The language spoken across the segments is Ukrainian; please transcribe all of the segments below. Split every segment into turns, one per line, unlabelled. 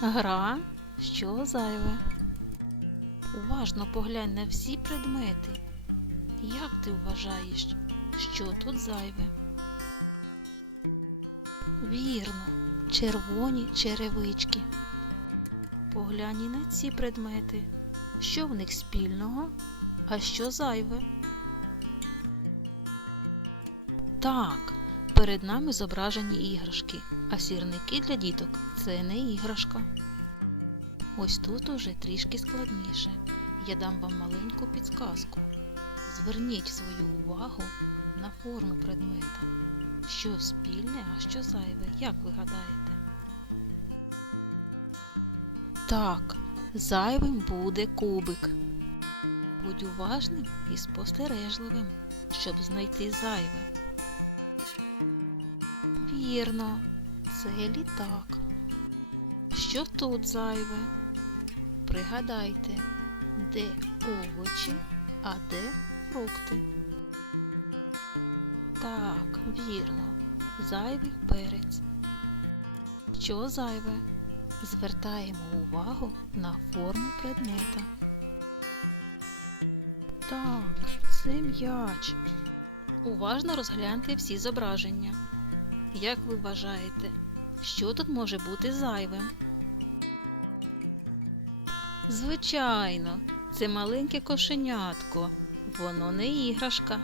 Гра, що зайве. Уважно поглянь на всі предмети. Як ти вважаєш, що тут зайве? Вірно, червоні черевички. Поглянь і на ці предмети. Що в них спільного, а що зайве? Так, перед нами зображені іграшки, а сірники для діток це не іграшка. Ось тут уже трішки складніше. Я дам вам маленьку підсказку. Зверніть свою увагу на форму предмета. Що спільне, а що зайве, як ви гадаєте? Так, зайвим буде кубик. Будь уважним і спостережливим, щоб знайти зайве. Вірно, це літак. Що тут зайве? Пригадайте, де овочі, а де фрукти. Так, вірно, зайвий перець. Що зайве? Звертаємо увагу на форму предмета. Так, це м'яч. Уважно розгляньте всі зображення. Як ви вважаєте, що тут може бути зайвим? Звичайно, це маленьке кошенятко. Воно не іграшка.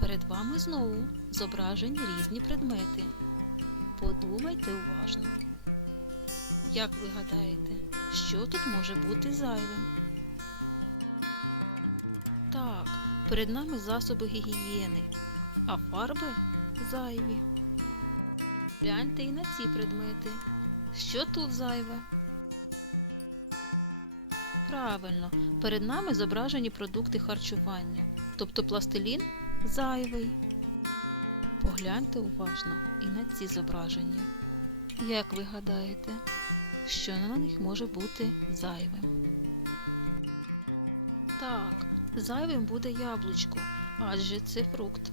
Перед вами знову зображені різні предмети. Подумайте уважно. Як ви гадаєте, що тут може бути зайвим? Так, перед нами засоби гігієни, а фарби зайві. Гляньте і на ці предмети. Що тут зайве? Правильно, перед нами зображені продукти харчування, тобто пластилін зайвий. Погляньте уважно і на ці зображення. Як ви гадаєте, що на них може бути зайвим? Так, зайвим буде яблучко, адже це фрукт.